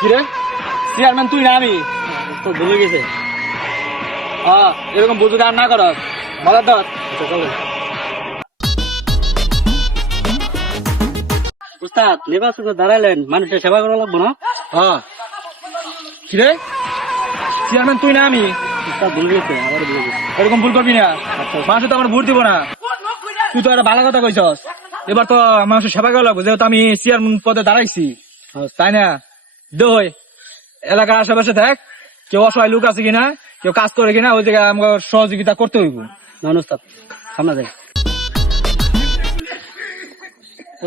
কিরে চেয়ারম্যান তুই না আমি তো ভুলে গেছে। এরকম বুঝতে আর না কর মজার ধর। উস্তাদ নির্বাচনে দাঁড়াইলেন, মানুষের সেবা করা লাগবো না? কিরে চেয়ারম্যান তুই না আমি উস্তাদ ভুলে গেছে, আবার ভুলে গেছে। এরকম ভুল করবি না। মানুষ তো আমার ভোট দিব না। তুই তো একটা ভালো কথা কইছস। এবার তো মানুষের সেবা করা লাগবে, যেহেতু আমি চেয়ারম্যান পদে দাঁড়াইছি, তাই না? দই এলাকার আশেপাশে দেখ কেউ অসহায় লোক আছে কিনা, কেউ কাজ করে কিনা, ওই জায়গায় আমাকে সহযোগিতা করতে হইব। নন উস্তাদ, সামনে যাই।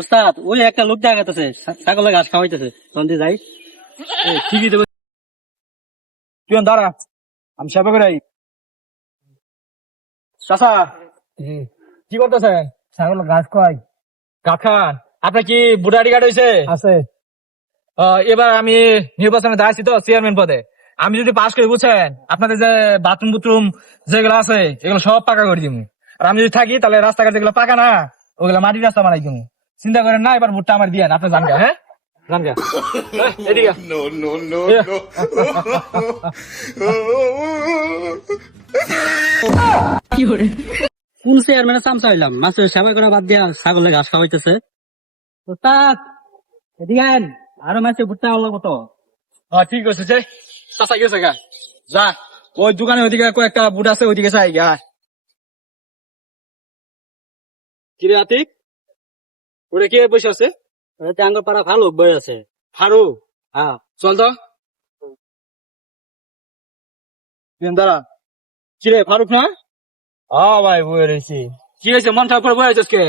উস্তাদ ওই একটা লোক দেখা গেছে, ছাগলের ঘাস খাওয়াইতেছে, তখন দিয়ে যাই। ঠিকই দেবে। তুই দাঁড়া, আমি সেবা করে আই। চাচা কি করতেছেন? ছাগল ঘাস খাই কাকা আপনার কি ভোটার কার্ড হয়েছে? আছে। এবার আমি নির্বাচনে দাঁড়াইছি তো চেয়ারম্যান পদে। আমি যদি পাস করি বুঝছেন, আপনাদের যে বাথরুম বুথরুম যেগুলো আছে এগুলো সব পাকা করে দিব। আর আমি যদি থাকি তাহলে রাস্তাঘাট যেগুলো পাকা না ওগুলো মাটির রাস্তা বানাই দিব। চিন্তা করেন না, এবার ভোটটা আমার দিয়ে আপনি জানগা। হ্যাঁ জানগা এদিকে। কোন চেয়ারম্যানের চামচা হইলাম, মাছের সেবা করা বাদ দিয়া ছাগলের ঘাস খাওয়াইতেছে। উস্তাদ এদিকে আইন, আরো মাছের ভুট্টা লাগবো তো। ঠিক আছে যে চাচা গেছে গা, যা ওই দোকানে ওইদিকে কয়েকটা বুট আছে ওইদিকে চাই গা। কিরে আতিক, ওটা কে বসে আছে? আঙ্গুর পাড়া ভালো বই আছে। ফারুক, হ্যাঁ চল তো। দাঁড়া, কিরে ফারুক না? ভাই বয়ে রয়েছি। কি হয়েছে, মন খারাপ করে বয়ে আছিস কে?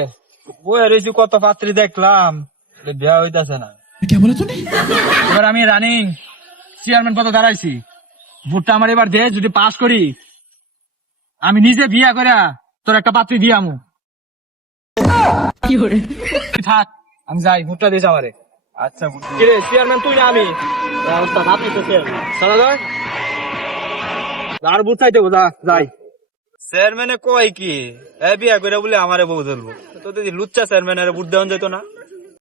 বয়ে রয়েছি, কত পাত্রী দেখলাম, বিয়া হইতাছে না। এবার আমি রানিং চেয়ারম্যান পদে দাঁড়াইছি, ভোটটা আমার এবার দে। যদি পাস করি আমি নিজে বিয়া করে তোর একটা পাত্রী দিয়ে আমু। থাক আমি যাই, ভোটটা দিস আমারে। আচ্ছা কিরে চেয়ারম্যান তুই না আমি? উস্তাদ আপনি তো চেয়ারম্যান। চলা যায় আর ভোট চাইতে যা যাই। চেয়ারম্যানে কয় কি, বিয়া করে বলে আমারে বউ ধরবো, তো যদি লুচ্চা চেয়ারম্যানের বুট দেওয়া যেত না?